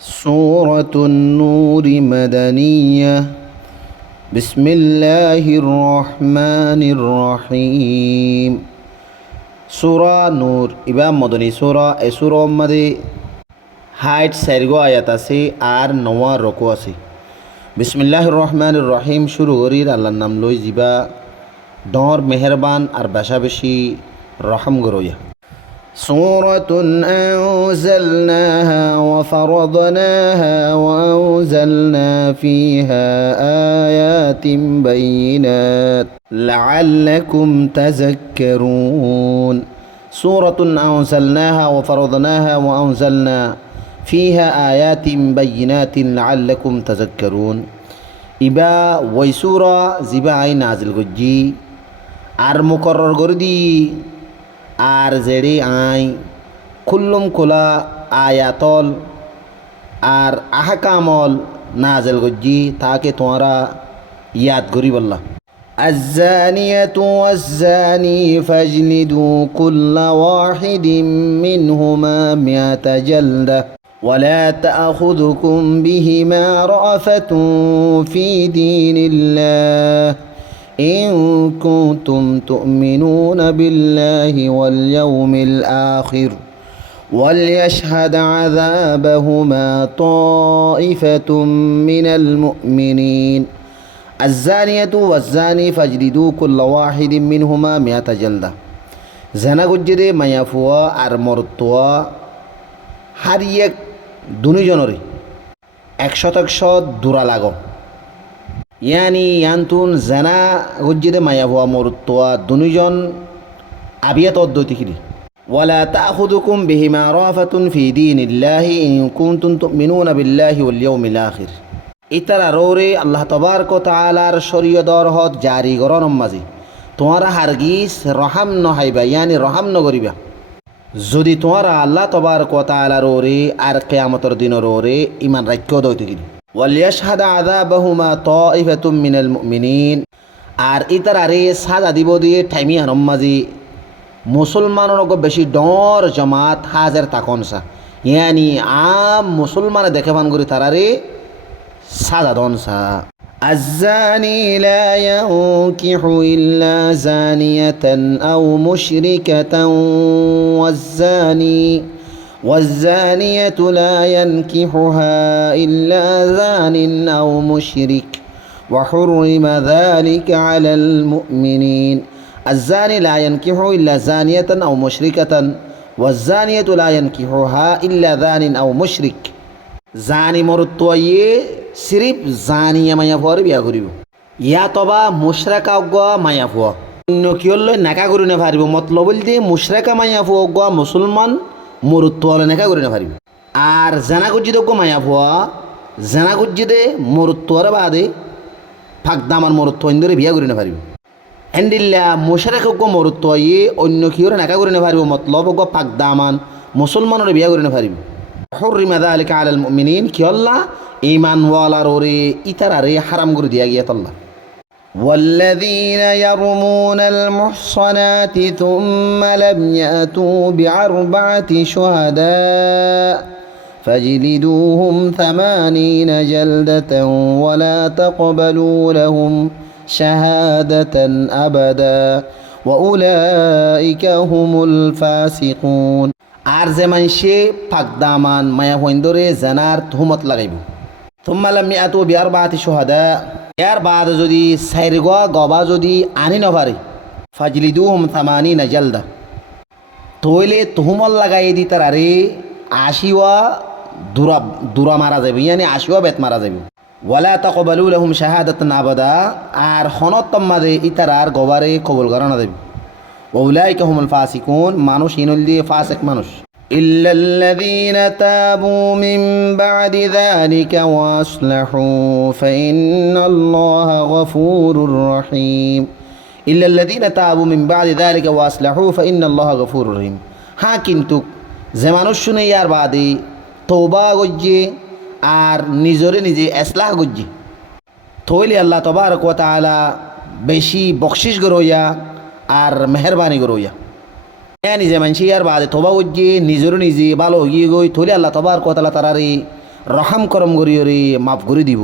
سورة النور مدنية بسم الله الرحمن الرحيم سورة نور ইবা মদনী সূরা এই সূরা মধ্যে হাইট চারগো আয়াত আছে আর 9 রকু আছে বিসমিল্লাহির রহমানির রহিম শুরু করির আল্লাহর নাম লই জিবা ডর মেহেরবান আর বেশা বেশি রহম গরয়া سورة أنزلناها وفرضناها وأنزلنا فيها آيات بينات لعلكم تذكرون سورة أنزلناها وفرضناها وأنزلنا فيها آيات بينات لعلكم تذكرون إبا ويسورة زباعي نازل গজ্জি আর মুকরর গরদি আর জেড়ি আই কুল্লুম কুলা আয়াতল আর আহকামল নাজেল গজ্জি তাকে তোমরা ইয়াদ করি বললা الزانية والزاني فاجلدوا كل واحد منهما 100 جلدة ولا تأخذكم بهما رأفة في دين الله إن كنتم تؤمنون بالله واليوم الآخر وليشهد عذابهما طائفة من المؤمنين الزانية والزاني فاجلدوا كل واحد منهما 100 جلدة زنا গজ্জিদে মায়াফুয়া আর মরতুয়া হার এক দুনিজনরে 100 দূরা লাগো ইয়ানি ইয়ান্তুন জানা গজ্জিদে মায়াভুয়া মরুত্তোয়া দুনিজন আবিয়াত অদ্বৈতিকিরি ওয়ালা তাখুদুকুম বিহিমা রাফাতুন ফি দীনিল্লাহি ইন কুনতুম তুমিনুনা বিল্লাহি ওয়াল ইয়াউমিল আখির ইতারা রোরে আল্লাহ তাবারক ওয়া তাআলার শরীয়তর হদ জারি করন মাঝে তোমরা হারগিস রহম নহাইবা ইয়ানি রহম নগরিবা যদি তোমরা আল্লাহ তাবারক ওয়া তাআলার রোরে আর কিয়ামতের দিনের রোরে ঈমান রাখ্য দইতিকিরি ওয়ালিয়াশহাদা আযাবাহুমা তাইফাতুম মিনাল মুমিনিন আর ইতারারে সাজা দিব দিয়ে ঠাইমি হানম্মাজি মুসলমানর বেশি ডর জমাত হাজার তাকনসা ইয়ানি আম মুসলমান দেখে বান করি তারারে সাজা দনসা الزاني لا ينكح إلا زانية أو مشركة والزانية لا ينكحها إلا زان أو مشرك وحرم ذلك على المؤمنين الزاني لا ينكح إلا زانية أو مشركة والزانية لا ينكحها إلا زان أو مشرك زاني مرتوية صرف زانية ما يفور بيا غريب يا طبعا مشركة أوغا ما يفور إنه كيولو نكا غرينا فاريبو مطلوب لدي مشركة ما يفور أوغا مسلمان মরুত্বলে নেকা করে না পারিব আর জানা গজ্জিদ মায়া ভুয়া জানা গজ্জিদে মরুত্বর বাদে ফাকদামান মরুত্ব ইন্দরে বিয়া করে না পারিব এন্ডিল্লা মুশরিক মরুত্ব ইয়ে অন্য কিওরে নেকা করে না পারিব মতলব ফাকদামান মুসলমানের বিয়া করে না পারিব হুররিমা যালিকা আলাল মুমিনিন কিয়াল্লাহ ঈমান ওয়ালার ওরে ইতারারে হারাম করে দিয়া গিয়া আল্লাহ والذين يرمون المحصنات ثم لم يأتوا ب4 شهداء فاجلدوهم 80 جلدة ولا تقبلوا لهم شهادة أبدا وأولئك هم الفاسقون আর যে মানুষে ফাকদামান মায়া হইন্দরে জানার তুহমত লাগাইব ثم لم يأتوا ب4 شهداء এর বাদ যদি সাইরগা গবা যদি আনি নপারে ফাজলিদুহুম 80 জালদা তইলে তুহমল লাগাই দি তারারে 80 দুরা মারা যাবে ইয়ানি 80 বেত মারা যাবে ওয়ালা তাকবালু লাহুম শাহাদাতান আবাদা আর হনত মাদে ইতারার গবারে কবুল করা না যাবে ওউলাইকা হুমুল ফাসিকুন মানুষ ইনুল দিয়ে ফাসিক মানুষ إلا الذين تابوا من بعد ذلك وأصلحوا فإن الله غفور رحيم إلا الذين تابوا من بعد ذلك وأصلحوا فإن الله غفور رحيم ها কিন্তু যে মানুষ শুনে ইয়ার বাদে তওবা গজ্জে আর নিজরে নিজে ইসলাহ গজ্জে তইলে আল্লাহ তাবারক ওয়া তাআলা বেশি বকশিশ গরোয়া আর মেহেরবানি গরোয়া নিজে মানুষ ইয়ার বাদে তোবা উজ্জি নিজেরও নিজে ভালো হয়ে গই থলে আল্লাহ তবার কথা তারারে রহাম করম করিয়রে মাফ করে দিব।